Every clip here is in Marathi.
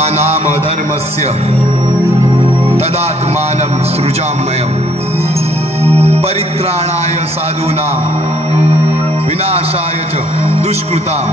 लोकानाम अधर्मस्य तदात्मानं सृजाम्यहम् परित्राणाय साधूनां विनाशाय च दुष्कृतां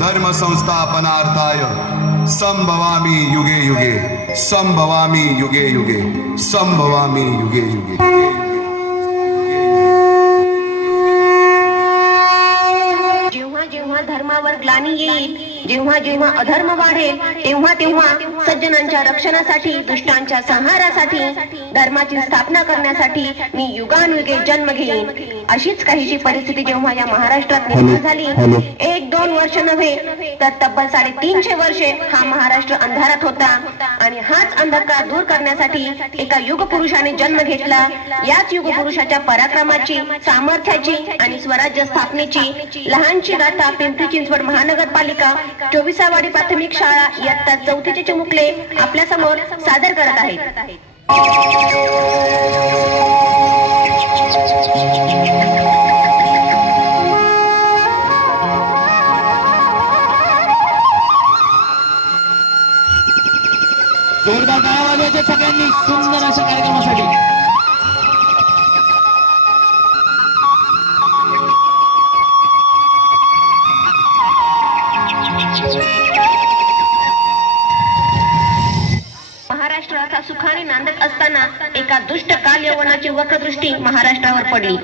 धर्म संस्थापनार्थाय संभवामि युगे युगे संभवामि युगे युगे संभवामि युगे युगे। जेव्हा जेव्हा धर्मावर ग्लानी येईल, जेव्हा जेव्हा अधर्म वाढेल, तेव्हा तेव्हा सज्जनांच्या रक्षणासाठी, दुष्टांच्या संहारासाठी, धर्माची स्थापना करण्यासाठी मी युगानुयुगे जन्म घेईन। अशीच काहीशी परिस्थिती जेव्हा या महाराष्ट्रात निर्माण झाली, 1-2 वर्ष नव्हे तर तब्बल 350 वर्षे हा महाराष्ट्र अंधारात होता आणि हाच अंधकार दूर करण्यासाठी एका युगपुरुषाने जन्म घेतला। याच युगपुरुषाच्या पराक्रमाची, सामर्थ्याची आणि स्वराज्य स्थापनेची लहानशी गाथा पिंपरी चिंचवड महानगरपालिका 24वाडी प्राथमिक शाळा इयत्ता 4थीचे चिमुकले आपल्या समोर सादर करत आहेत। जोरदार टाळ्या वाजवायच्या सगळ्यांनी सुंदर अशा कार्यक्रमासाठी। महाराष्ट्राचा सुखाने नांदत असताना एका दुष्ट काल यवनाची वक्रदृष्टी महाराष्ट्रावर पडली।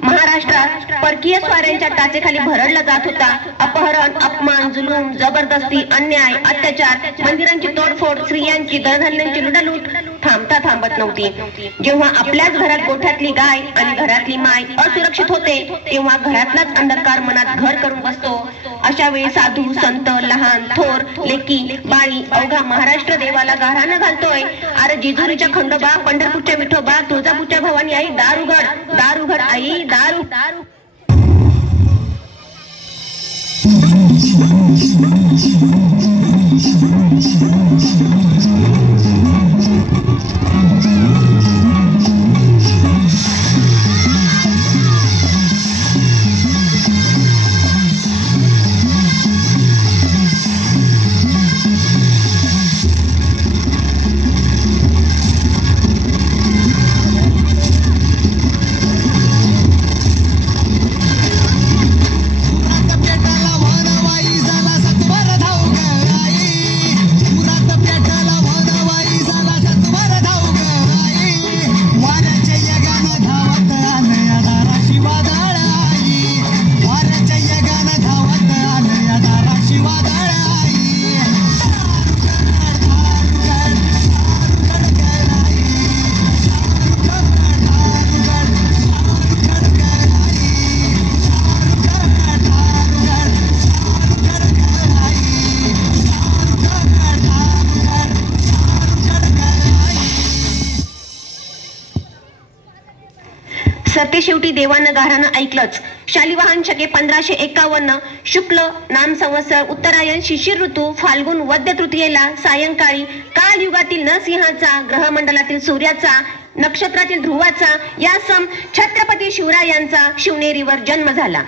महाराष्ट्रात परकीय स्वाऱ्यांच्या टाचेखाली भरडला जात होता। अपहरण, अपमान, जुलूम, जबरदस्ती, अन्याय, अत्याचार, मंदिरांची तोडफोड, स्त्रियांची, धनधान्यांची लुटालूट थांबता थांबत नव्हती। जेव्हा आपल्याच घरात गोठ्यातली गाय आणि घरातली माय असुरक्षित होते, तेव्हा घरातलाच अंधकार मनात घर करून बसतो। अशा वेळी साधू, संत, लहान थोर, लेकी, बाळी अवघा महाराष्ट्र देवाला गाऱ्हाणं घालतोय। अरे जेजुरीच्या खंडोबा, पंढरपूरच्या विठोबा, तुळजापूरच्या भवानी आई, दार उघड, दार उघड आई, दार उघड। सरते शेवटी देवानं गाऱ्हाणं ऐकलंच। शालिवाहन शके 1551 शुक्ल नाम संवत्सर उत्तरायण शिशिर ऋतू फाल्गुन वद्य तृतीयेला सायंकाळी काल युगातील नरसिंहाचा, ग्रहमंडलातील सूर्याचा, नक्षत्रातील ध्रुवाचा या सम छत्रपती शिवरायांचा शिवनेरीवर जन्म झाला।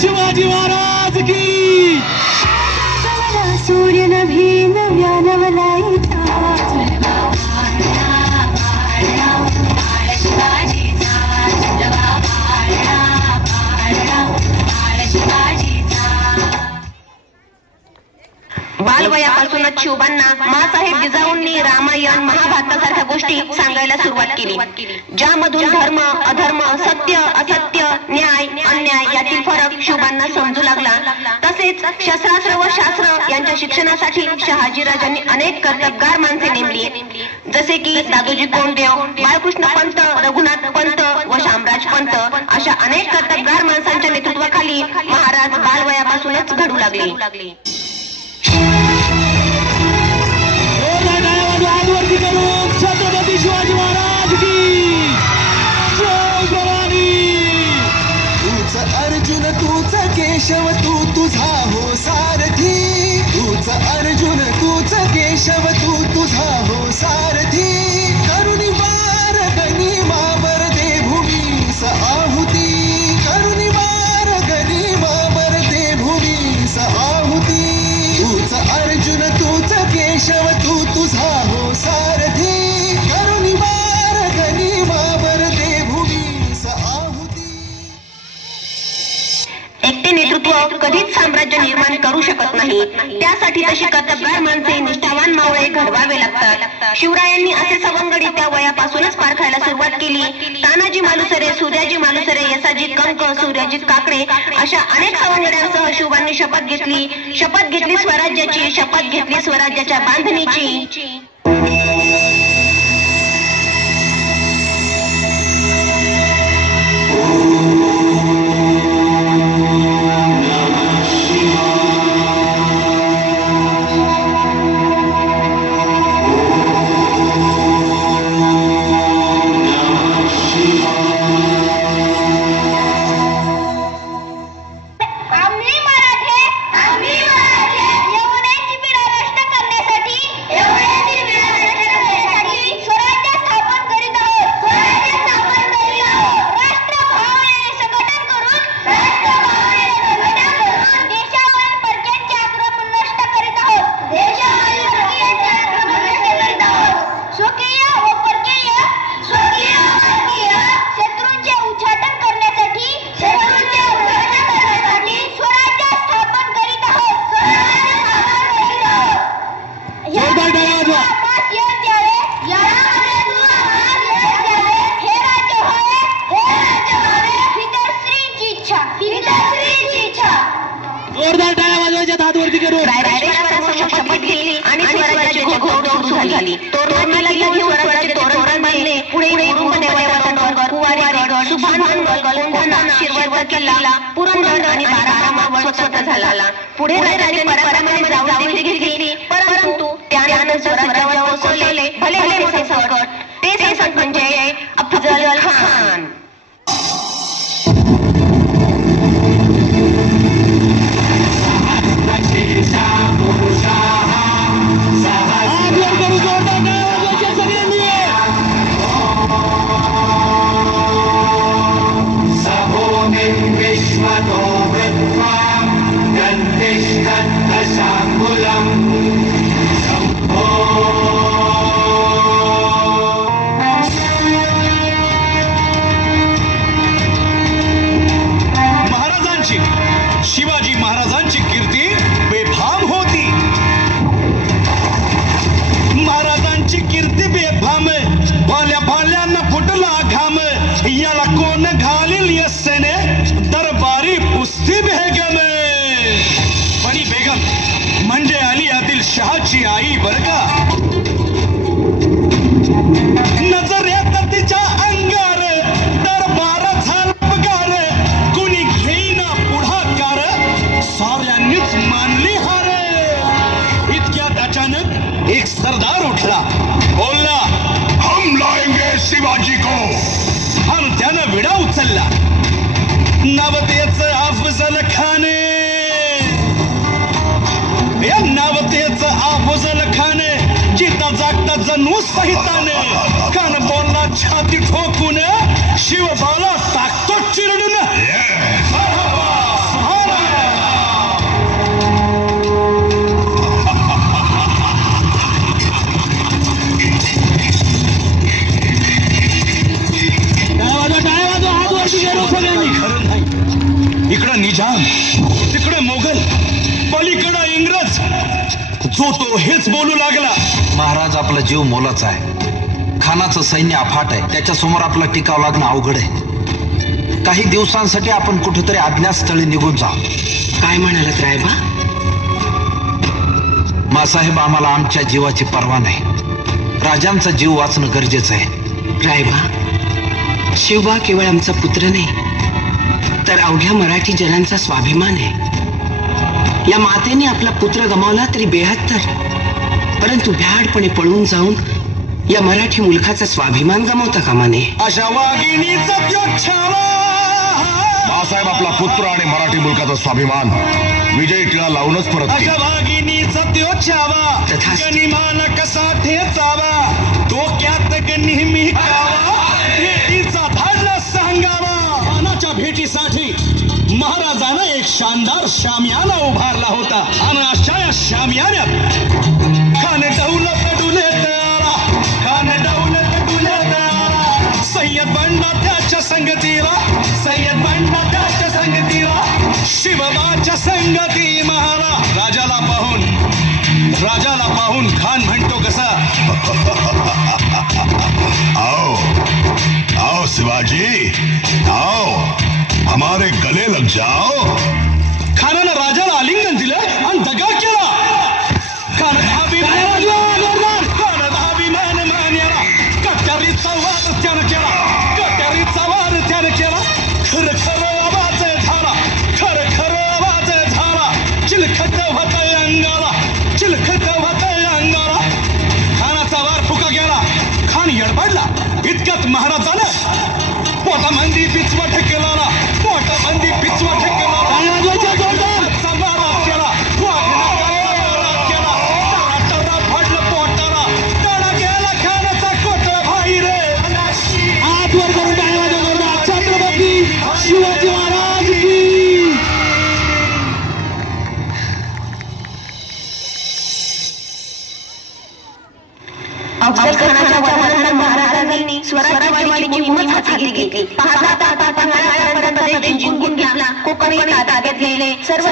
शिवाजी महाराज की. सूर्य नभी नव्यानवलाईचा बालवयापासूनच शिवबांना माँसाहेब जिजाऊंनी रामायण महाभारतासारख्या गोष्टी सांगायला सुरुवात केली, ज्यामधून धर्म अधर्म सत्य असत्य न्याय अन्याय यातील फरक शिवबांना समजू लागला. तसेच शस्त्रास्त्र व शास्त्र यांच्या शिक्षणासाठी शहाजीराजांनी अनेक कर्तबगार माणसे नेमली, जसे की दादोजी कोंडदेव, बाळकृष्ण पंत, रघुनाथ पंत व शामराज पंत अशा अनेक कर्तबगार माणसांच्या नेतृत्वाखाली महाराज बालवयापासूनच घडू लागले. छत्रपती शिवाजी महाराज की जय भवानी. तूच अर्जुन तूच केशव तू तुझा हो सारथी. तूच अर्जुन तूच केशव तू तुझा हो सारथी. करुणी वार गनिमावर दे भूमीस आहुती. करुणी वार गनिमावर दे भूमीस आहुती. तूच अर्जुन तूच केशव तू तुझा हो सारथी. करुणी वार गनिमावर दे भूमीस आहुती. एकटे नेतृत्व कधीच साम्राज्य निर्माण करू शकत नाही. त्यासाठी तशी कर्तबगार माणसे निष्ठावान मावळे घडवावे लागतात. शिवरायांनी असे सवंगडी त्या वयापासूनच पारखायला सुरुवात केली. तानाजी मालुसरे, सूर्याजी मालुसरे, यसाजी कंक, सूर्यजित काकडे अशा अनेक सवंगड्यांसह शिवबांनी शपथ घेतली स्वराज्याची, शपथ घेतली स्वराज्याच्या बांधणीची. पुढे राजाने पराक्रमाने जाऊन घेतली, परंतु त्यानंतर स्वराज्यावर कोसळले भले मोठे संकट. ते संकट म्हणजे अफजल खान. शिवाजी महाराजांची कीर्ती बेफाम होती. महाराजांची कीर्ती बेफाम, भाल्या भाल्यांना फुटला घाम. याला कोण घालील यस्सेने दरबारी पुस्ती बेगम. बनी बेगम म्हणजे अली आदिल शहाची आई बर का. नजर येत तिच्या अंगार दरबार झाला पगार. कुणी घेईना पुढाकार, साऱ्यांनीच मानली हार. इतक्यात अचानक एक सरदार उठला, बोलला हम लाएंगे शिवाजी को. आणि त्यानं विडा उचलला. नावतेच अफजल खान. या नावतेच अफजल खान जिता जागता जणू सहिताने. कान बोलला छाती ठोकून, शिवबाला टाकतो चिरडून. निजाम, तिकडे मोगल, पलीकडे इंग्रज, जो तो हेच बोलू लागला. महाराज, आपला जीव मोलाचा आहे. खानाचं सैन्य अफाट आहे. त्याच्यासमोर आपला टिकाव लागणं अवघड आहे. काही दिवसांसाठी आपण कुठेतरी अज्ञातस्थळी निघून जा. काय म्हणालात रायबा? मासाहेब, आम्हाला आमच्या जीवाची पर्वा नाही. राजांचा जीव वाचणं गरजेचं आहे. रायबा, शिवबा केवळ आमचा पुत्र नाही, तर अवघ्या मराठी जनांचा स्वाभिमान आहे. या मातेने आपला पुत्र गमावला तरी 72, परंतु भ्याडपणे पळून जाऊन या मराठी मुलखाचा स्वाभिमान गमावता कामा नये. अशा वाघिणीचा मासाहेब, आपला पुत्र आणि मराठी मुलकाचा स्वाभिमान विजयी टिळा लावूनच परत अशा वाघिणीचा त्यो छावा, गनिमान कसा ठेचावा, डोक्यात नेहमी कावा, भेटीचा धाडला सांगावा. खानाच्या भेटीसाठी महाराजानं एक शानदार शामियाना उभारला होता आणि अशा या शामियान्यात खान दौलत डुलेत आला, खान दौलत डुलेत आला. सय्यद बंडा त्याच्या संगतीला, सय्यद बंडा त्याच्या संगतीला, शिवबाच्या संगती महाला. राजाला पाहून खान म्हणतो कसा, आओ आओ शिवाजी, आओ हमारे गले लग जाओ. खानानं राजाला आलिंगन दिलं आणि दगा केला. अभिमान मान्याला कट्यारीचा वार त्यानं केला, कट्यारीचा वार त्यानं केला. खर आवाज झाला, खर आवाज झाला. चिलखत होतय अंगाला, चिलखत होतय अंगाला. खानाचा वार फुका गेला. खान यडबडला. इतक्यात महाराजानं पोटामंदी पिचवा ठेकेला, पोटामंदी पिचवा ठेकेला. शिवाजी महाराज की. अफजल खानाच्या वधानंतर महाराजांनी स्वराज्यवादीची मोहीम हाती घेतली. प्रदेश जिंकून घेतला, कोकणी ताब्यात घेतले. सर्व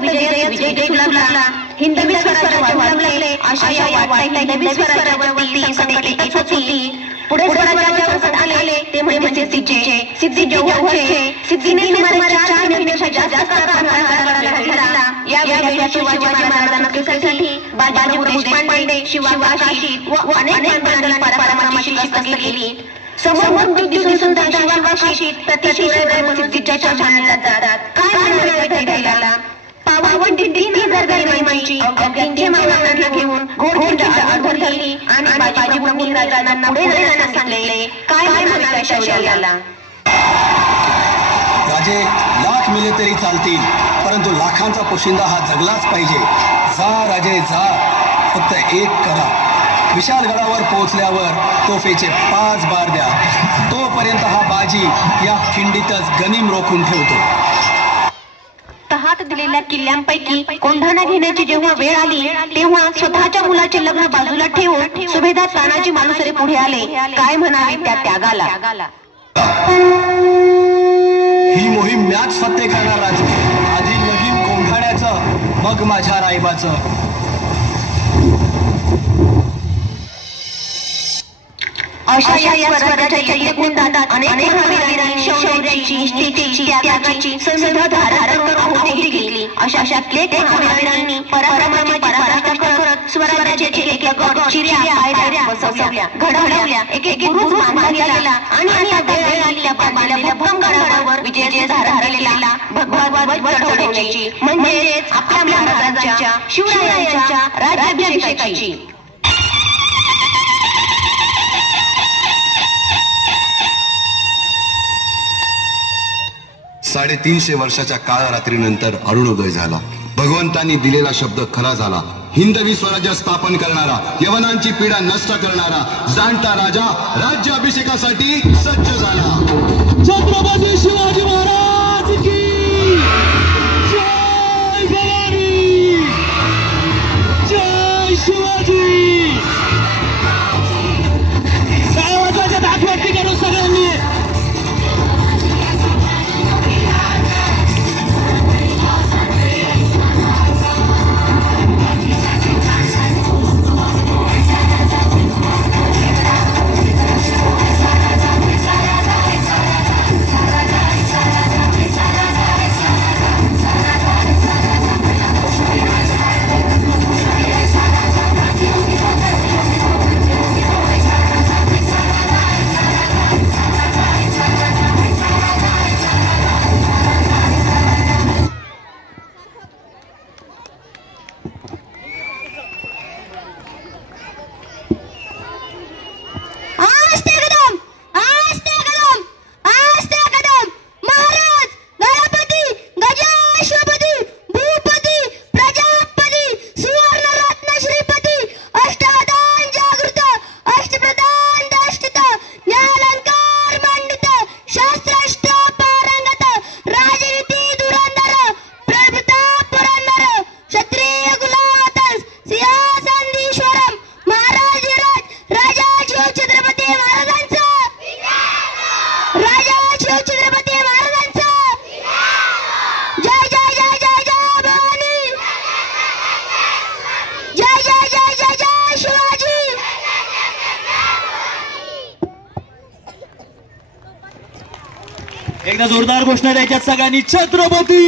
विजय लागला. हिंदवी स्वराज्य वाढवू लागले. अशा या वाढत्या हिंदवी स्वराज्यावरती संकट येतच होती. पुढे स्वराज्यावर आले ते म्हणजे सिद्धी जौहरचे. सिद्धीने सुमारे 4 महिन्यापेक्षा जास्त काळ घातला. या शिवाजी महाराजांना केसासाठी बाजीराव देशपांडे, शिवाकाशी व अनेक माणसांनी पराक्रमाची शिकस्त केली. समोर दिसून शिवाकाशी प्रतिशिरोय सिद्धीच्या मानल्या जातात. काय म्हणायला पावन 3000 गनिमांची अवघ्या मावळ्यांना घेऊन घोडदळ धरली आणि बाजीप्रभू राजांना पुढे जाण्यास सांगितले. काय म्हणायला शौर्याला? राजे लाख मेले तरी चालतील, परंतु लाखांचा पोशिंदा हा जगलाच पाहिजे. जा राजे जा, फक्त एक करा. विशालगडावर पोहोचल्यावर तोफेचे 5 बार द्या. तोपर्यंत हा बाजी या खिंडीतच गनिम रोखून ठेवतो. तहात दिलेल्या किल्ल्यांपैकी कोंढाणा घेण्याची जेव्हा वेळ आली तेव्हा स्वतःच्या मुलाचे लग्न बाजूला ठेवून सुभेदार तानाजी मालुसरे पुढे आले. काय म्हणाले त्या त्यागाला? ही मोहीम मॅच फत्ते करणार राजे. आधी लगीन कोंढाण्याचं, मग माझ्या रायबाचं. अशा या स्वराज्याच्या यज्ञकुंडात अनेक महावीरांनी शौर्याची, निष्ठेची, त्यागाची संसद धारण करून आहुती घेतली. अशा अनेक महावीरांनी पराक्रमाची पराकाष्ठा करत स्वराज्याचे एक गड चिऱ्या पायऱ्या बसवल्या, घडवल्या. एक गुरुच बांधला गेला आणि आता वेळ आली त्या बांधलेल्या भक्कम गडावर विजयाचे धारण केलेला भगवत चढवण्याची, म्हणजेच आपल्या महाराजांच्या, शिवरायांच्या राज्याभिषेकाची. 350 वर्षाच्या काळरात्रीनंतर अरुणोदय झाला. भगवंतांनी दिलेला शब्द खरा झाला. हिंदवी स्वराज्य स्थापन करणारा, यवनांची पीडा नष्ट करणारा जाणता राजा राज्याभिषेकासाठी सज्ज झाला. छत्रपती शिवाजी महाराज की जय. भवानी जय. शिवाजी. काय वाजवायच्या दाखवती करू सगळ्यांनी. शिवछत्रपती महाराजांचा जय जय जय जय जय भवानी जय जय जय जय जय शिवाजी एकदा जोरदार घोषणा द्यायच्यात सगळ्यांनी छत्रपती